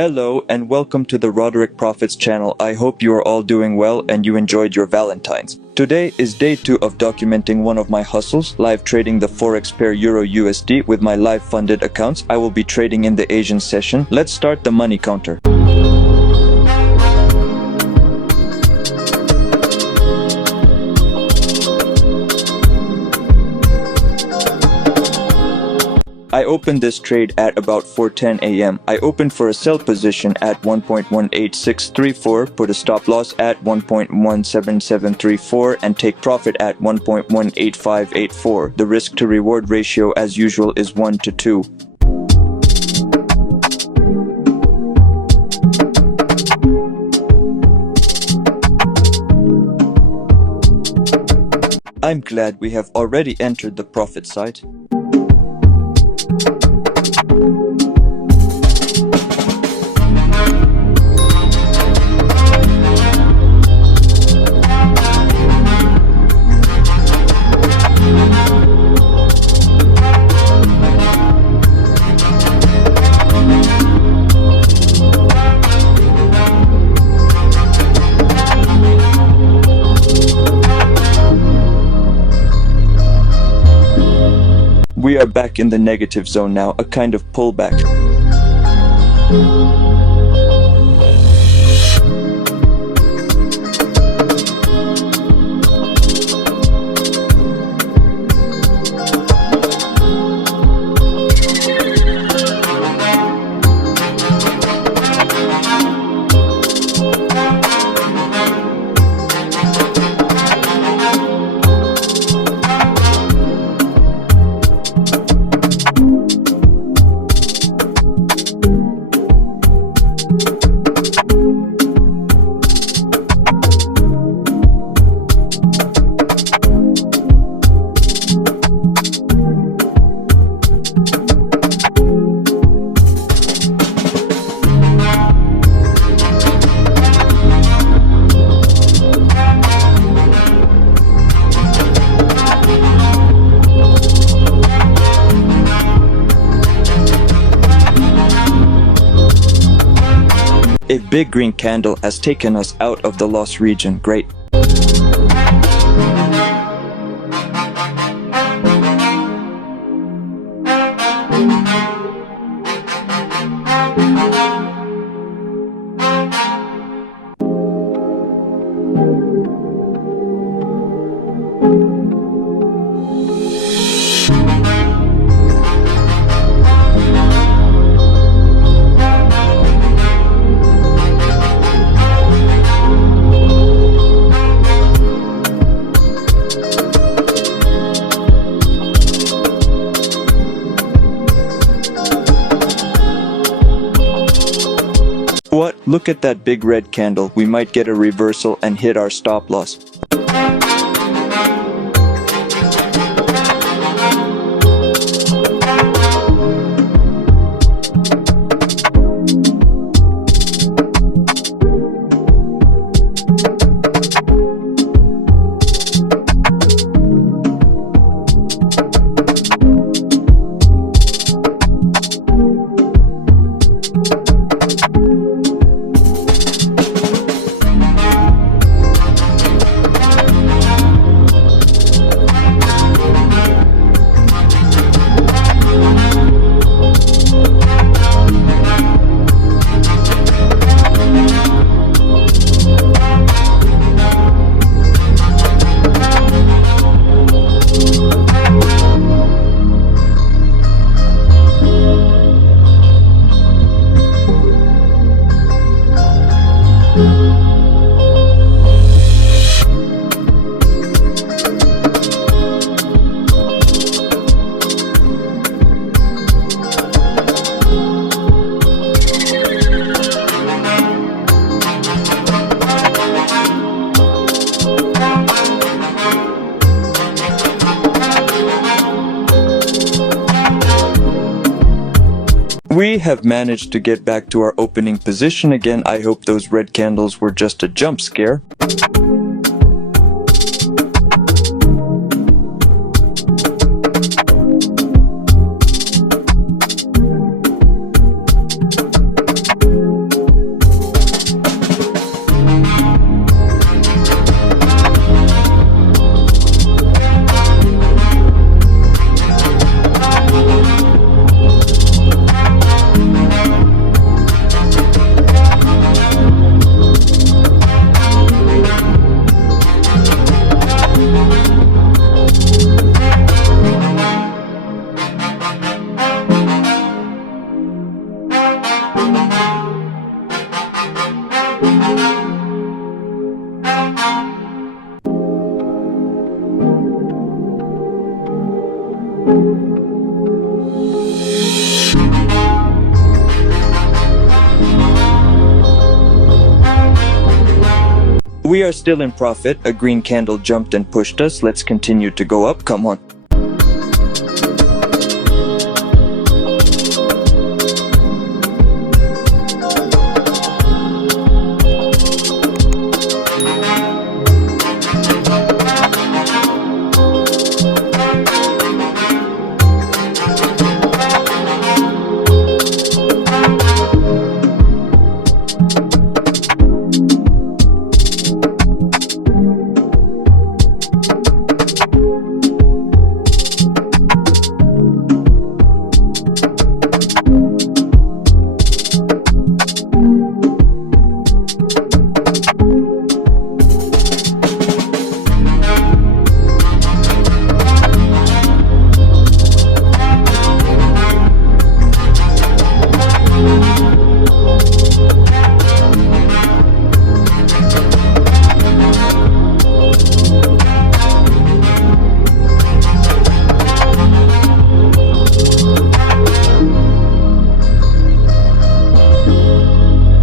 Hello and welcome to the Roderick Profits channel. I hope you are all doing well and you enjoyed your Valentines. Today is day 2 of documenting one of my hustles, live trading the Forex pair Euro USD with my live funded accounts. I will be trading in the Asian session. Let's start the money counter. I opened this trade at about 4:10 a.m. I opened for a sell position at 1.18634, put a stop loss at 1.17734 and take profit at 1.18584. The risk to reward ratio as usual is 1 to 2. I'm glad we have already entered the profit side. We are back in the negative zone now, a kind of pullback. A big green candle has taken us out of the loss region. Great. What? Look at that big red candle. We might get a reversal and hit our stop loss. We have managed to get back to our opening position again. I hope those red candles were just a jump scare. We are still in profit. A green candle jumped and pushed us. Let's continue to go up. Come on.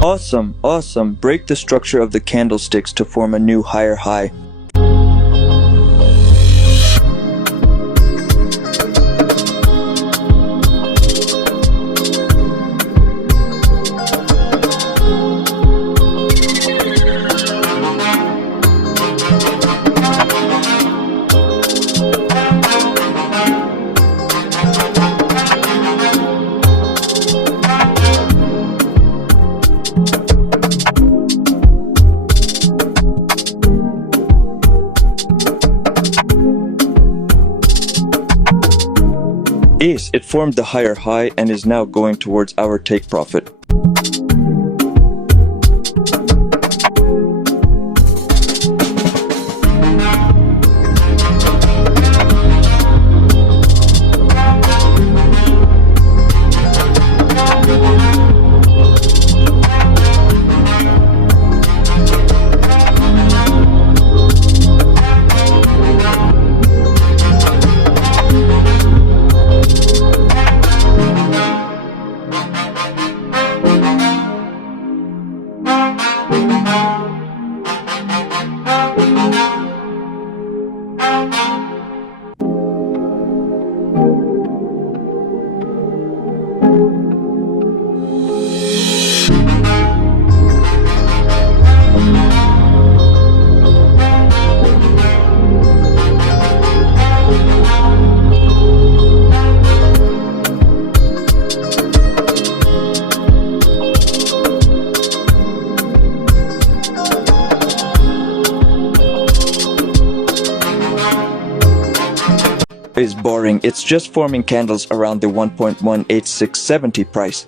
Awesome, awesome. Break the structure of the candlesticks to form a new higher high. Ace, it formed the higher high and is now going towards our take profit. Is boring. It's just forming candles around the 1.18670 price.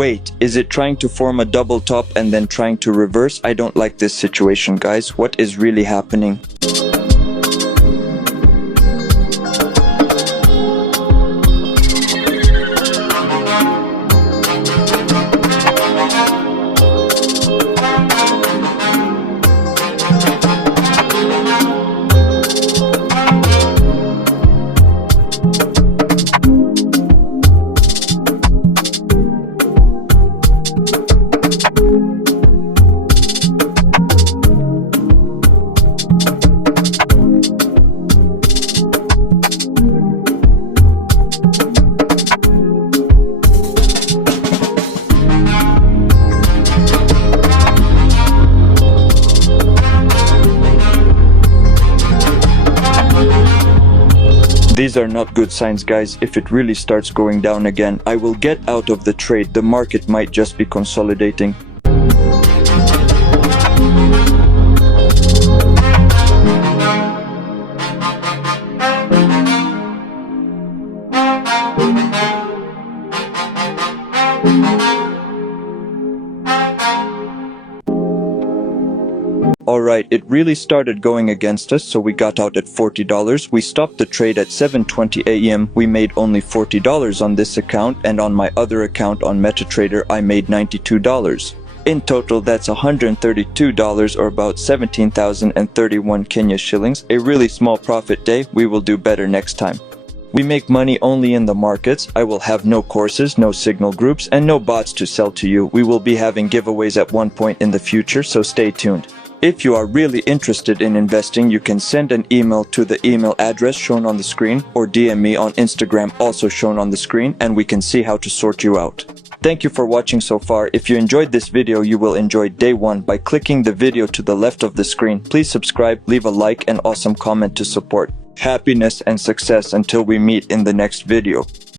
Wait, is it trying to form a double top and then trying to reverse? I don't like this situation, guys. What is really happening? These are not good signs, guys. If it really starts going down again, I will get out of the trade. The market might just be consolidating. Alright, it really started going against us, so we got out at $40. We stopped the trade at 7:20 a.m. We made only $40 on this account, and on my other account on MetaTrader I made $92. In total, that's $132 or about 17,031 Kenya shillings. A really small profit day. We will do better next time. We make money only in the markets. I will have no courses, no signal groups, and no bots to sell to you. We will be having giveaways at one point in the future, so stay tuned. If you are really interested in investing, you can send an email to the email address shown on the screen or DM me on Instagram, also shown on the screen, and we can see how to sort you out. Thank you for watching so far. If you enjoyed this video, you will enjoy day 1 by clicking the video to the left of the screen. Please subscribe, leave a like, and awesome comment to support. Happiness and success until we meet in the next video.